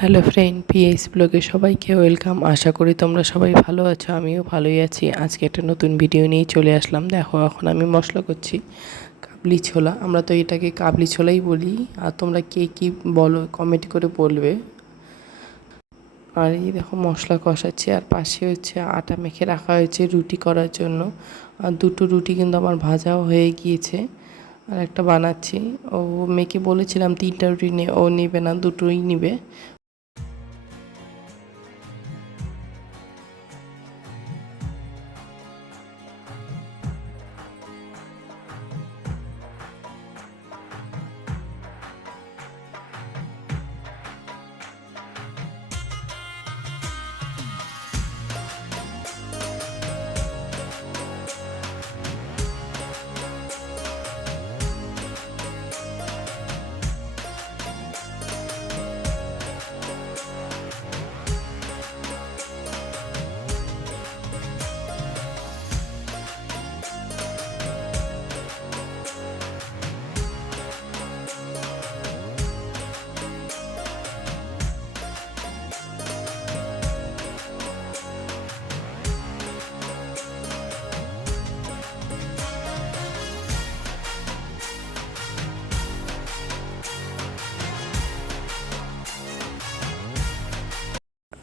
Hello friend, PS ব্লগে সবাইকে welcome. আশা করি তোমরা সবাই ভালো আছো, আমিও ভালোই আছি। আজকে একটা নতুন ভিডিও নিয়ে চলে আসলাম। দেখো, এখন আমি মশলা করছি কাবলি ছোলা। আমরা তো এটাকে কাবলি ছোলাই বলি, আর তোমরা কে কী বলো কমেন্ট করে বলবে। আর এই দেখো মশলা কষাচ্ছি, আর পাশে হচ্ছে আটা মেখে রাখা হয়েছে রুটি করার জন্য। আর দুটো রুটি কিন্তু আমার ভাজাও হয়ে গিয়েছে, আর একটা বানাচ্ছি। ও মেয়েকে বলেছিলাম 3টা রুটি নিয়ে, ও নেবে না, দুটোই নিবে।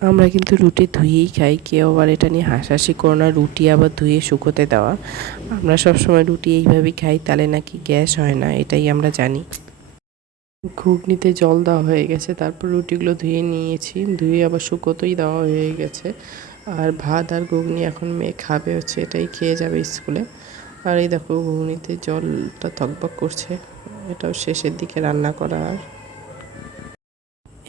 আমরা কিন্তু রুটি ধুয়েই খাই, কেউ আবার এটা নিয়ে হাসাহাসি করো না, রুটি আবার ধুয়ে শুকোতে দেওয়া। আমরা সবসময় রুটি এইভাবেই খাই, তাহলে নাকি গ্যাস হয় না, এটাই আমরা জানি। ঘুগনিতে জল দেওয়া হয়ে গেছে, তারপর রুটিগুলো ধুয়ে নিয়েছি, ধুয়ে আবার শুকোতেই দেওয়া হয়ে গেছে। আর ভাত আর ঘুগনি এখন মেয়ে খাবে, হচ্ছে এটাই খেয়ে যাবে স্কুলে। আর এই দেখো ঘুগনিতে জলটা থকবক করছে, এটাও শেষের দিকে রান্না করা। আর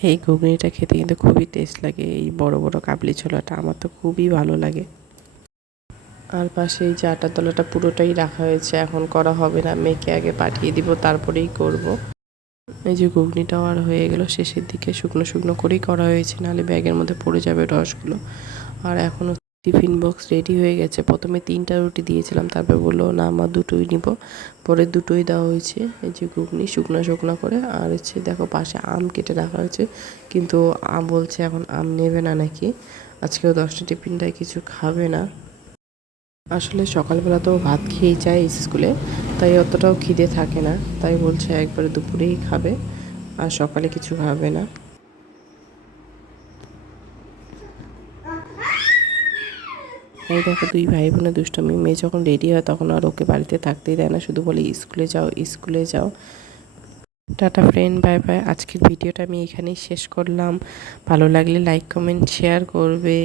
এই ঘুগনিটা খেতে কিন্তু খুবই টেস্ট লাগে, এই বড় বড় কাবলি ছোলাটা আমার তো খুবই ভালো লাগে। আর পাশে এই যে আটার তলাটা পুরোটাই রাখা হয়েছে, এখন করা হবে না, মেয়েকে আগে পাঠিয়ে দিব তারপরেই করব। এই যে ঘুগনিটাও আর হয়ে গেল, শেষের দিকে শুকনো শুকনো করেই করা হয়েছে, নাহলে ব্যাগের মধ্যে পড়ে যাবে রসগুলো। আর এখনও টিফিন বক্স রেডি হয়ে গেছে। প্রথমে 3টা রুটি দিয়েছিলাম, তারপর বললো না আমার দুটোই নিব, পরে দুটোই দেওয়া হয়েছে। এই যে ঘুগনি শুকনো শুকনো করে, আর হচ্ছে দেখো পাশে আম কেটে রাখা হয়েছে, কিন্তু আম বলছে এখন আম নেবে না নাকি, আজকেও 10টা টিফিনটায় কিছু খাবে না। আসলে সকালবেলা তো ভাত খেয়েই যায় স্কুলে, তাই অতটাও খিদে থাকে না, তাই বলছে একবারে দুপুরেই খাবে, আর সকালে কিছু খাবে না। এই দেখো দুই ভাই বোনের দুষ্টমি, মেয়ে যখন রেডি হয় তখন আর ওকে বাড়িতে থাকতেই দেয় না, শুধু বলে স্কুলে যাও স্কুলে যাও। Tata friend, bye bye. আজকের ভিডিওটা আমি এখানেই শেষ করলাম। ভালো লাগলে লাইক কমেন্ট শেয়ার করবে।